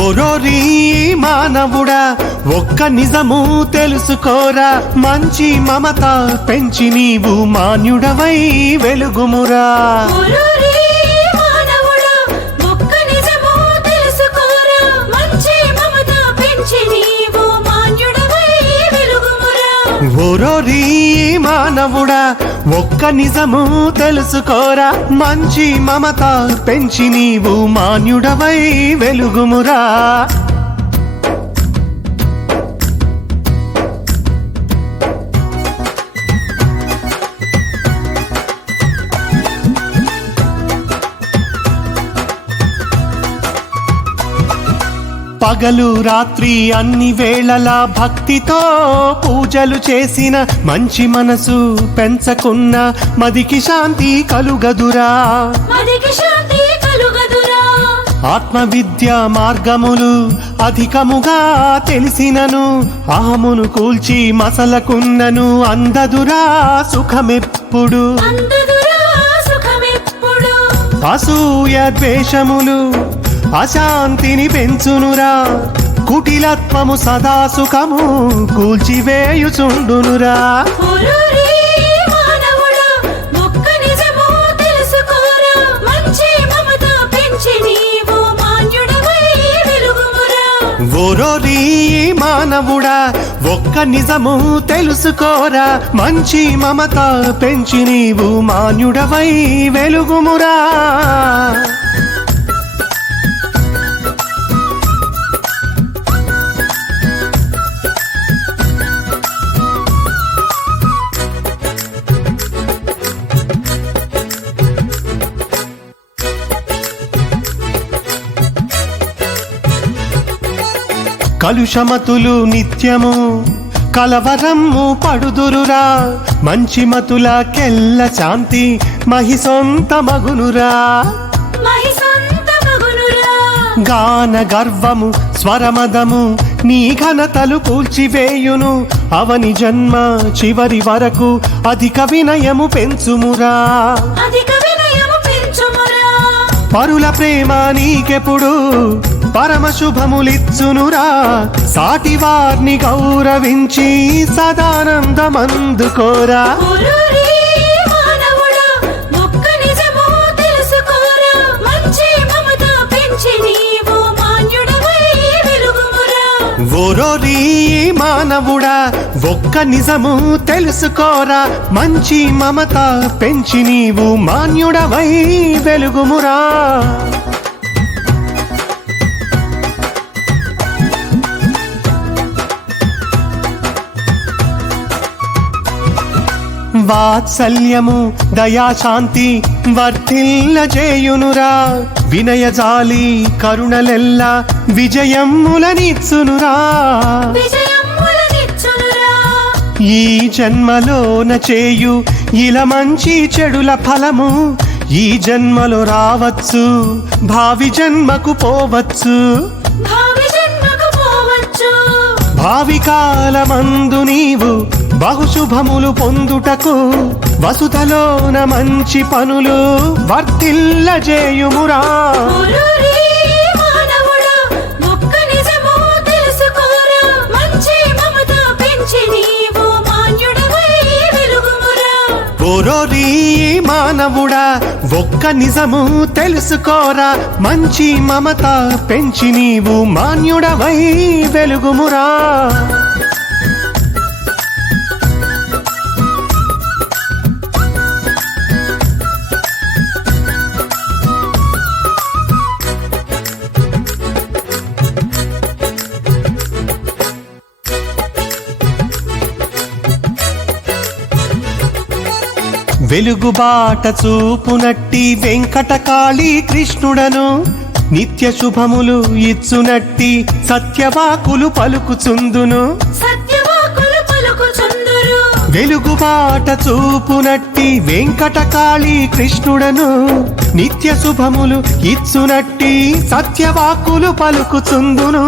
ఓరోరి మానవుడా ఒక్క నిజము తెలుసుకోరా, మంచి మమత పెంచి నీవు మాన్యుడవై వెలుగుమురా. ఓరోరి మానవుడా ఒక్క నిజము తెలుసుకోరా, మంచి మమత పెంచి నీవు మాన్యుడవై వెలుగుమురా. పగలు రాత్రి అన్ని వేళలా భక్తితో పూజలు చేసిన, మంచి మనసు పెంచకున్న మదికి శాంతి కలుగదురా. ఆత్మ విద్య మార్గములు అధికముగా తెలిసినను, అహమును కూల్చి మసలకున్నను అందదురా సుఖమెప్పుడు. అసూయ ద్వేషములు అశాంతిని పెంచునురా, కుటిలత్వము సదా సుఖము కూల్చివేయుచుండునురా. ఓరోరి మానవుడా ఒక్క నిజము తెలుసుకోరా, మంచి మమత పెంచి నీవు మాన్యుడవై వెలుగుమురా. కలుషమతులు నిత్యము కలవరము పడుదురురా, మంచి మతులకెల్ల శాంతి మహిసొంత మగునురా. గాన గర్వము స్వరమదము నీ ఘనతలు కూల్చివేయును, అవని జన్మ చివరి వరకు అధిక వినయము పెంచుమురా. పరుల ప్రేమ నీకెప్పుడు పరమ శుభములిచ్చునురా, సాటి వారిని గౌరవించి సదానందమందుకోరా. ఓరోరి మానవుడా ఒక్క నిజము తెలుసుకోరా, మంచి మమత పెంచి నీవు మాన్యుడవై వెలుగుమురా. వాత్సల్యము దయాశాంతి వర్ధిల్ల చేయునురా, వినయజాలి కరుణలెల్ల విజయములనిచ్చునురా. ఈ జన్మలోన చేయు ఇలా మంచి చెడుల ఫలము ఈ జన్మలో రావచ్చు, భావి జన్మకు పోవచ్చు. భావి కాలమందు నీవు బహుశుభములు పొందుటకు వసుధలోన మంచి పనులు వర్ధిల్ల చేయుమురా. ఓరోరి మానవుడా ఒక్క నిజము తెలుసుకోరా, మంచి మమత పెంచి నీవు మాన్యుడవై వెలుగుమురా. వెలుగుబాట చూపునట్టి వెంకటకాళీ కృష్ణుడను, నిత్య శుభములు ఇచ్చునట్టి సత్యవాకులు పలుకుచుందును. వెలుగుబాట చూపునట్టి వెంకటకాళీ కృష్ణుడను, నిత్య శుభములు ఇచ్చునట్టి సత్యవాకులు పలుకుచుందును.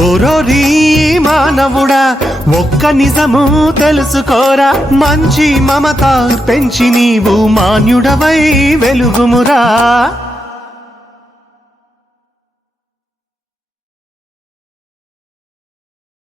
ఓరోరి మానవుడా ఒక్క నిజము తెలుసుకోరా, మంచి మమత పెంచి నీవు మాన్యుడవై వెలుగుమురా.